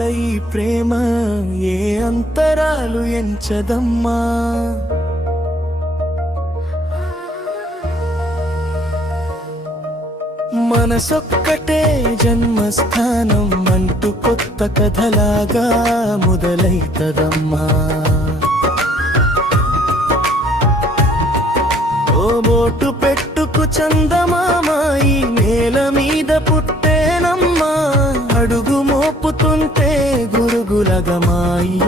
తరాల ఈ ప్రేమ ఏ అంతరాలు ఎంచదమ్మా. మనసొక్కటే జన్మస్థానం అంటూ కొత్త కథలాగా మొదలైతదమ్మా. ఓ బోటు పెట్టుకు చందమామ ఈ నేల మీద పుట్టేనమ్మా. అడుగు మోపుతుంటే గురుగులగమాయి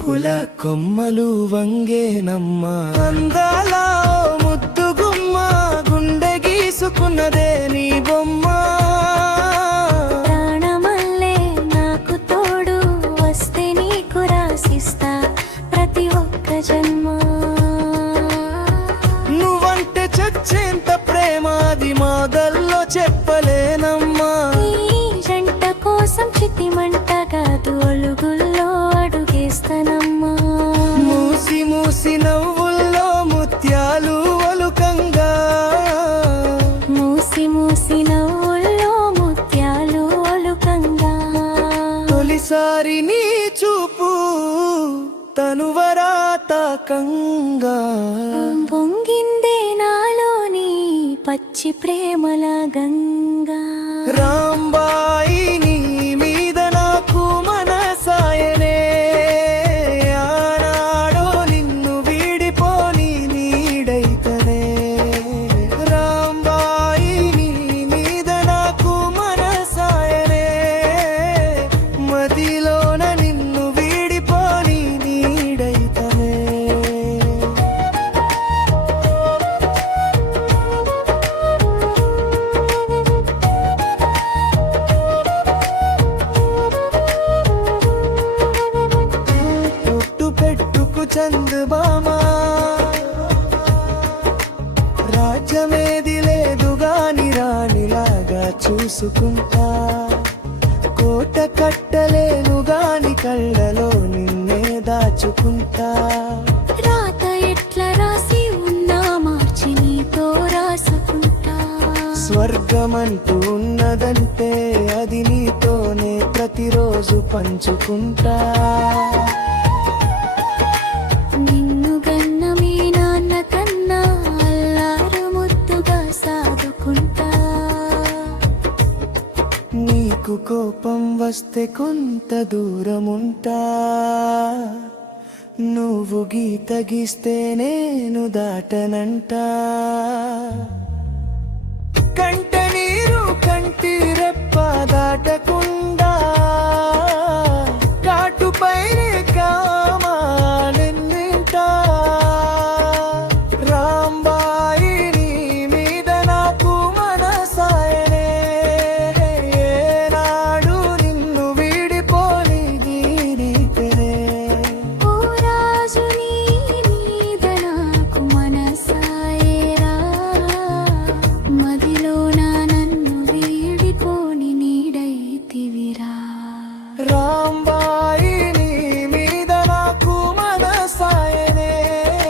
పుల కొమ్మలు వంగేనమ్మా. అందాల ముద్దు గుమ్మ గుండె గీసుకున్నదే నీ బొమ్మ. ప్రాణమల్లే నాకు తోడు వస్తే నీకు రాసిస్తా ప్రతి ఒక్క జన్మ. నువ్వంటే చచ్చేంత ప్రేమ అది మాదల్లో చెప్పలేనమ్మా. ఈ జంట కోసం చితిమంట కాదు అలుగుల్లో అడుగేస్తానమ్మా. మూసి మూసి నవ్వుల్లో ముత్యాలు ఒలుకంగా, మూసి మూసి నవ్వుల్లో ముత్యాలు ఒలుకంగా. తొలిసారి నీ చూపు తనువరా తాకంగా. పొంగిందే నాలోని పచ్చి ప్రేమల గంగా. రాంబాయి నీ మీద నాకు మనసాయనే. ఆనాడో నిన్ను వీడిపోని నీడైతనే. రాంబాయి నీ మీద నాకు మనసాయనే. మదిలోన నిన్ను వీడిపోని నీడైతనే. పెట్టుకు చందమామ రాజ్యమేది లేదు గాని రాణిలాగా చూసుకుంటా. కోట కట్టలేను గాని కళ్ళలో నిన్నే దాచుకుంటా. రాత ఎట్లా రాసి ఉన్నా మార్చి నీతో రాసుకుంటా. స్వర్గమంటూ ఉన్నదంటే అది నీతోనే ప్రతిరోజు పంచుకుంటా. నిన్ను గన్న మీ నాన్న కన్నా అల్లారు ముద్దుగా సాదుకుంటా. నీకు కోపం వస్తే కొంత దూరముంటా. నువ్వు గీత గీస్తే నేను దాటనంటా. కంట నీరు కంటి రెప్ప దాటకుండా